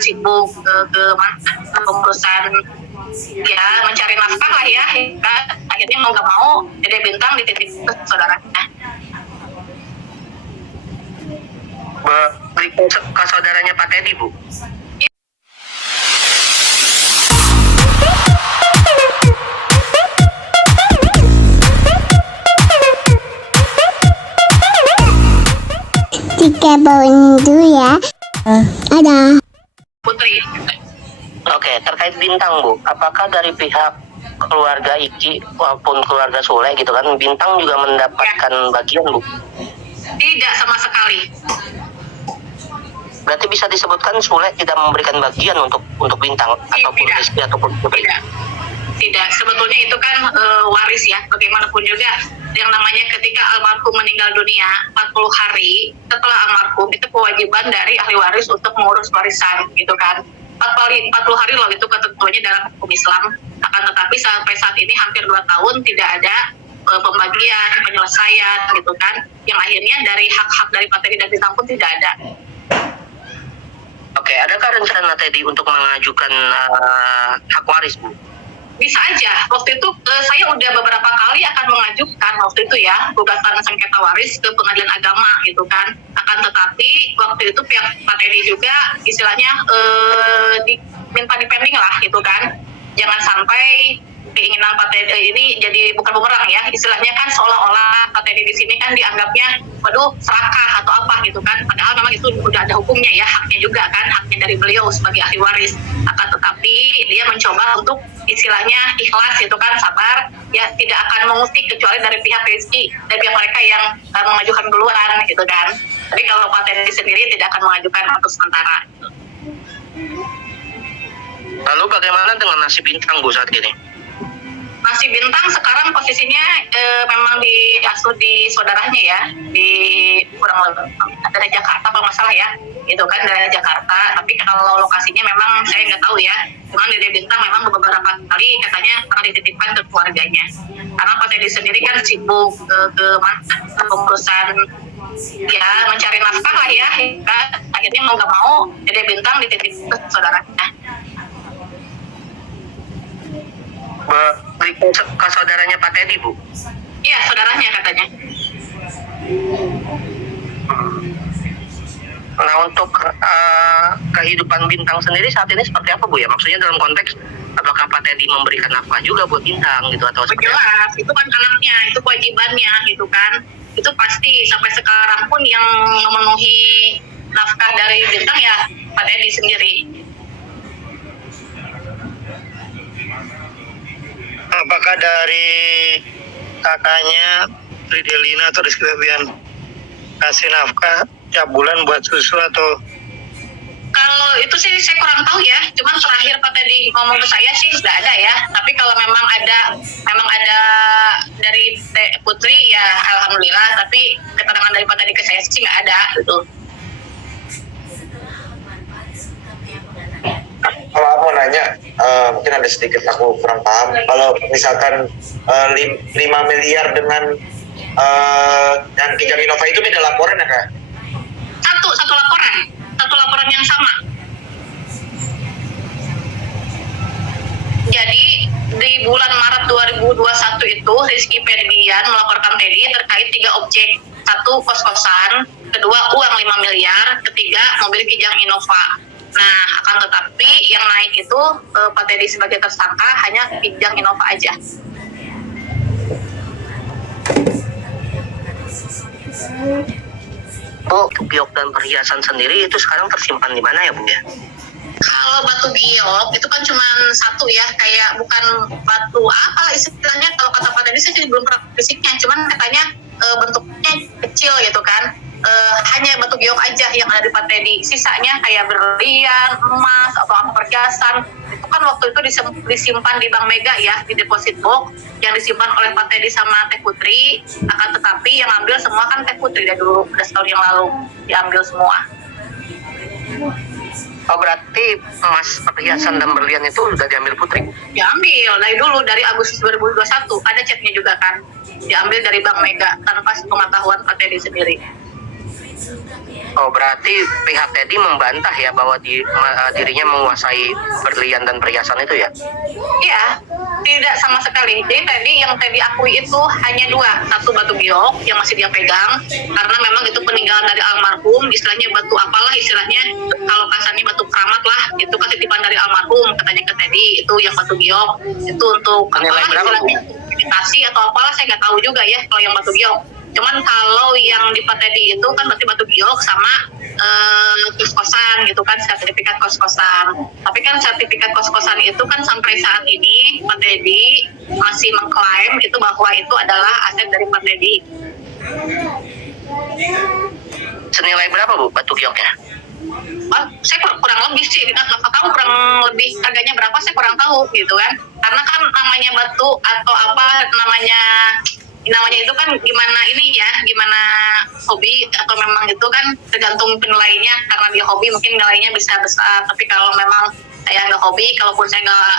sibuk ke mana pengurusan ya mencari nafkah lah ya. Akhirnya mau nggak mau Dede Bintang dititip ke saudaranya. Ke saudaranya Pak Teddy, Bu? Tiga bawang dulu ya. Ada. Putri. Oke, terkait Bintang, Bu, apakah dari pihak keluarga Iki maupun keluarga Sule gitu kan, Bintang juga mendapatkan bagian, Bu? Tidak sama sekali. Berarti bisa disebutkan Sule tidak memberikan bagian untuk Bintang ataupun Rizky ataupun Putri? Tidak. Sebetulnya itu kan waris ya. Bagaimanapun juga yang namanya ketika almarhum meninggal dunia 40 hari setelah almarhum itu kewajiban dari ahli waris untuk mengurus warisan gitu kan. 40 hari loh itu ketentuannya dalam hukum Islam. Akan tetapi sampai saat ini hampir 2 tahun tidak ada pembagian, penyelesaian gitu kan. Yang akhirnya dari hak-hak dari Pak Teddy dan Bintang pun tidak ada. Oke, adakah rencana Teddy untuk mengajukan hak waris, Bu? Bisa aja. Waktu itu saya udah beberapa kali akan mengajukan waktu itu ya gugatan sengketa waris ke pengadilan agama gitu kan. Akan tetapi waktu itu pihak Pak Teddy juga istilahnya diminta dipending lah gitu kan. Jangan sampai keinginan Pak Teddy ini jadi bukan bumerang ya. Istilahnya kan seolah-olah Pak Teddy di sini kan dianggapnya waduh serakah atau apa gitu kan. Padahal memang itu udah ada hukumnya ya, haknya juga kan, haknya dari beliau sebagai ahli waris. Akan tetapi dia mencoba untuk istilahnya ikhlas gitu kan, sabar ya, tidak akan mengutik kecuali dari pihak Rizky, dari pihak mereka yang mengajukan duluan gitu kan. Tapi kalau Pak Teddy sendiri tidak akan mengajukan untuk sementara. Lalu bagaimana dengan nasib Bintang, Bu, saat ini? Nasib Bintang sekarang posisinya memang diasuh di saudaranya ya, di kurang lebih dari Jakarta kalau masalah ya, itu kan dari Jakarta. Tapi kalau lokasinya memang saya nggak tahu ya. Cuman Dede Bintang memang beberapa kali katanya pernah dititipkan ke keluarganya. Karena Pak Teddy sendiri kan sibuk ke mana pengurusan ya mencari nafkah lah ya. Akhirnya mau nggak mau Dede Bintang dititip ke saudaranya. Ke saudaranya Pak Teddy, Bu? Iya, saudaranya katanya. Nah, untuk kehidupan Bintang sendiri saat ini seperti apa, Bu ya? Maksudnya dalam konteks apakah Pak Teddy memberikan nafkah juga buat Bintang gitu atau seperti apa? Jelas, itu kan anaknya, itu kewajibannya gitu kan. Itu pasti sampai sekarang pun yang memenuhi nafkah dari Bintang ya Pak Teddy sendiri. Apakah dari kakaknya Fridelina atau Rizky Febian kasih nafkah tiap bulan buat susu atau? Kalau itu sih saya kurang tahu ya. Cuman terakhir Pak Teddy ngomong ke saya sih sudah ada ya. Tapi kalau memang ada dari Putri ya alhamdulillah. Tapi keterangan dari Pak Teddy ke saya sih nggak ada gitu. Kalau aku mau nanya, mungkin ada sedikit aku kurang paham. Kalau misalkan 5 miliar dengan yang Kijang Innova itu beda laporan ya Kak? Satu laporan yang sama. Jadi di bulan Maret 2021 itu Rizky Febian melaporkan Teddy terkait 3 objek. 1 kos-kosan, kedua uang 5 miliar, ketiga mobil Kijang Innova. Nah, akan tetapi yang naik itu Pak Teddy sebagai tersangka hanya Kijang Innova aja. Bu, giok dan perhiasan sendiri itu sekarang tersimpan di mana ya, Bu ya? Kalau batu giok itu kan cuma satu ya, kayak bukan batu apa istilahnya. Kalau kata Pak Teddy saya jadi belum pernah fisiknya, cuman katanya bentuknya kecil gitu kan. Hanya batu giok aja yang ada di Pak Teddy. Sisanya kayak berlian, emas atau apa perhiasan itu kan waktu itu disimpan di Bank Mega ya, di deposit box yang disimpan oleh Pak Teddy sama Teh Putri. Akan tetapi yang ambil semua kan Teh Putri dari dulu, udah setahun yang lalu diambil semua. Oh, berarti emas, perhiasan dan berlian itu sudah diambil Putri? Diambil dari dulu, dari Agustus 2021. Ada chatnya juga kan. Diambil dari Bank Mega tanpa sepengetahuan Pak Teddy sendiri. Oh, berarti pihak Teddy membantah ya bahwa dirinya menguasai berlian dan perhiasan itu ya? Iya, tidak sama sekali. Jadi tadi yang Teddy akui itu hanya 2. Satu batu giok yang masih dia pegang, karena memang itu peninggalan dari almarhum, istilahnya batu apalah istilahnya, kalau kasarnya batu keramat lah, itu kan titipan dari almarhum, katanya ke Teddy, itu yang batu giok, itu untuk apalah istilahnya, meditasi atau apalah, saya nggak tahu juga ya kalau yang batu giok. Cuman kalau yang di Pak Teddy itu kan berarti batu giok sama kos-kosan gitu kan, sertifikat kos-kosan. Tapi kan sertifikat kos-kosan itu kan sampai saat ini Pak Teddy masih mengklaim itu bahwa itu adalah aset dari Pak Teddy. Senilai berapa Bu batu gioknya? Saya kurang lebih sih, nggak tahu kurang lebih harganya berapa, saya kurang tahu gitu kan. Karena kan namanya batu atau apa namanya itu kan gimana ini ya, gimana hobi atau memang itu kan tergantung penilainya. Karena dia hobi mungkin nilainya bisa besar, tapi kalau memang saya nggak hobi, kalaupun saya nggak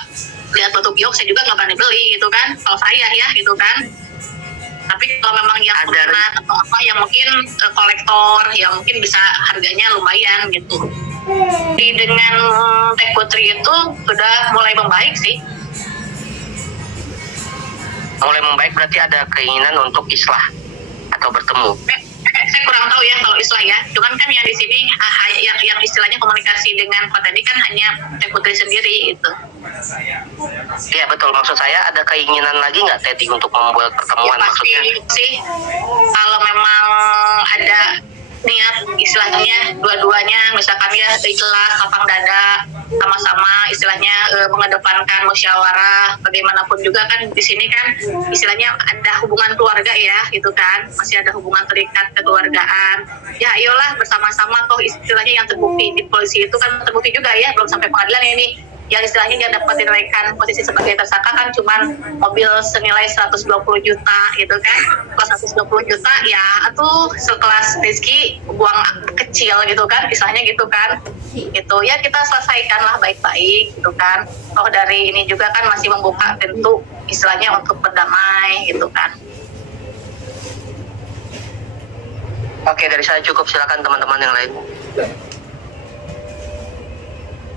lihat batu giok, saya juga nggak berani beli gitu kan, kalau saya ya gitu kan. Tapi kalau memang yang minat atau apa yang mungkin kolektor ya mungkin bisa harganya lumayan gitu. Jadi dengan Teh Putri itu sudah mulai membaik sih. Mulai membaik berarti ada keinginan untuk islah atau bertemu. Saya kurang tahu ya kalau islah ya. Cuman kan yang di sini yang istilahnya komunikasi dengan Pak Teddy kan hanya Teh Putri sendiri itu. Iya betul, maksud saya ada keinginan lagi nggak Teddy untuk membuat pertemuan Ya, pasti maksudnya? sih kalau memang ada niat istilahnya dua-duanya, misalkan ya ikhlas lapang dada sama-sama istilahnya mengedepankan musyawarah, bagaimanapun juga kan di sini kan istilahnya ada hubungan keluarga ya gitu kan, masih ada hubungan terikat kekeluargaan ya, ayolah bersama-sama, toh istilahnya yang terbukti di polisi itu kan terbukti juga ya, belum sampai pengadilan ini. Yang istilahnya dia dapat dinaikkan posisi sebagai tersangka kan cuman mobil senilai 120 juta gitu kan. Kalau 120 juta ya itu sekelas Rizky buang kecil gitu kan, istilahnya gitu kan. Itu ya kita selesaikan lah baik-baik gitu kan. Toh dari ini juga kan masih membuka pintu istilahnya untuk berdamai gitu kan. Oke, dari saya cukup, silakan teman-teman yang lain.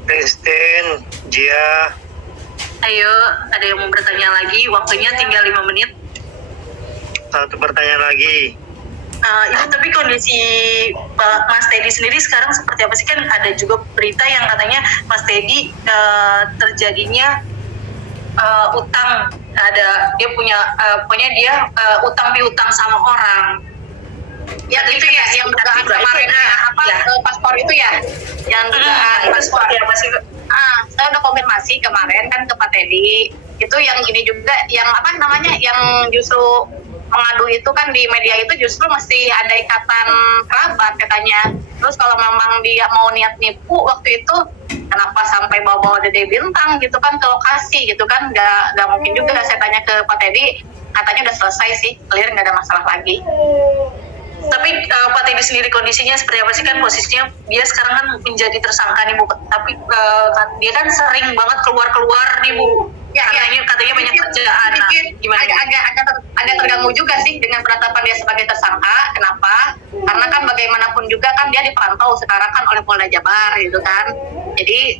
Kristen, Jia, Ayo, ada yang mau bertanya lagi? Waktunya tinggal 5 menit. satu pertanyaan lagi. Itu tapi kondisi Mas Teddy sendiri sekarang seperti apa sih? Kan ada juga berita yang katanya Mas Teddy terjadinya utang, ada dia punya utang piutang sama orang. Ya itu ya yang dugaan kemarin paspor itu ya, yang dugaan paspor ya masih. Saya udah konfirmasi kemarin kan ke Pak Teddy, itu yang ini juga yang apa namanya yang justru mengadu itu kan di media itu justru masih ada ikatan kerabat katanya. Terus kalau memang dia mau niat nipu waktu itu, kenapa sampai bawa-bawa Dede Bintang gitu kan ke lokasi gitu kan? Nggak mungkin juga. Saya tanya ke Pak Teddy, katanya udah selesai sih, clear, nggak ada masalah lagi. Tapi Pak Teddy sendiri kondisinya seperti apa sih? Kan posisinya dia sekarang kan menjadi tersangka nih Bu, tapi dia kan sering banget keluar nih Bu. Ya, katanya banyak kerjaan. Gimana? Agak terganggu juga sih dengan penetapan dia sebagai tersangka. Kenapa? Karena kan bagaimanapun juga kan dia dipantau sekarang kan oleh Polda Jabar gitu kan. Jadi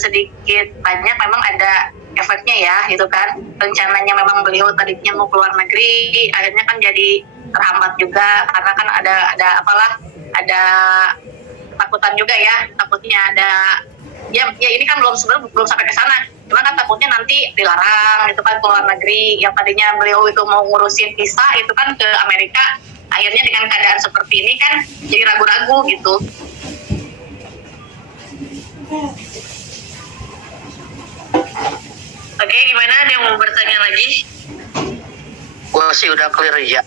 sedikit banyak memang ada efeknya ya gitu kan. Rencananya memang beliau tadinya mau keluar negeri, akhirnya kan jadi terhambat juga karena kan ada takutan juga ya, takutnya ada ya ini kan belum sampai ke sana, cuma kan takutnya nanti dilarang itu kan keluar negeri. Yang tadinya beliau itu mau ngurusin visa itu kan ke Amerika, akhirnya dengan keadaan seperti ini kan jadi ragu-ragu gitu. Oke, gimana, ada yang mau bertanya lagi? Gua sih udah clear ya.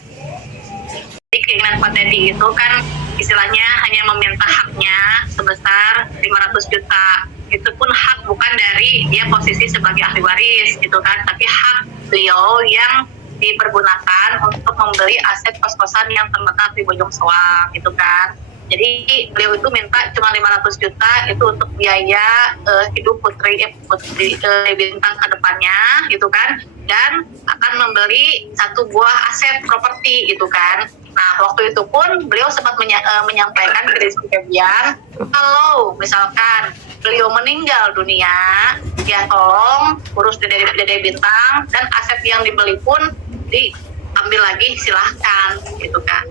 Jadi keinginan Pak Teddy itu kan istilahnya hanya meminta haknya sebesar 500 juta. Itu pun hak bukan dari dia posisi sebagai ahli waris gitu kan, tapi hak beliau yang dipergunakan untuk membeli aset kos-kosan yang terletak di Bojong Soang gitu kan. Jadi beliau itu minta cuma 500 juta itu untuk biaya hidup Putri Bintang ke depannya gitu kan, dan akan membeli satu buah aset properti gitu kan. Nah, waktu itu pun beliau sempat menyampaikan ke Rizky Febian, kalau misalkan beliau meninggal dunia, ya tolong urus Dede Bintang, dan aset yang dibeli pun diambil lagi, silahkan, gitu kan.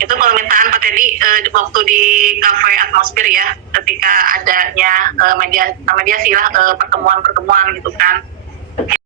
Itu permintaan Pak Teddy waktu di Cafe Atmosfer ya, ketika adanya mediasi lah, pertemuan gitu kan.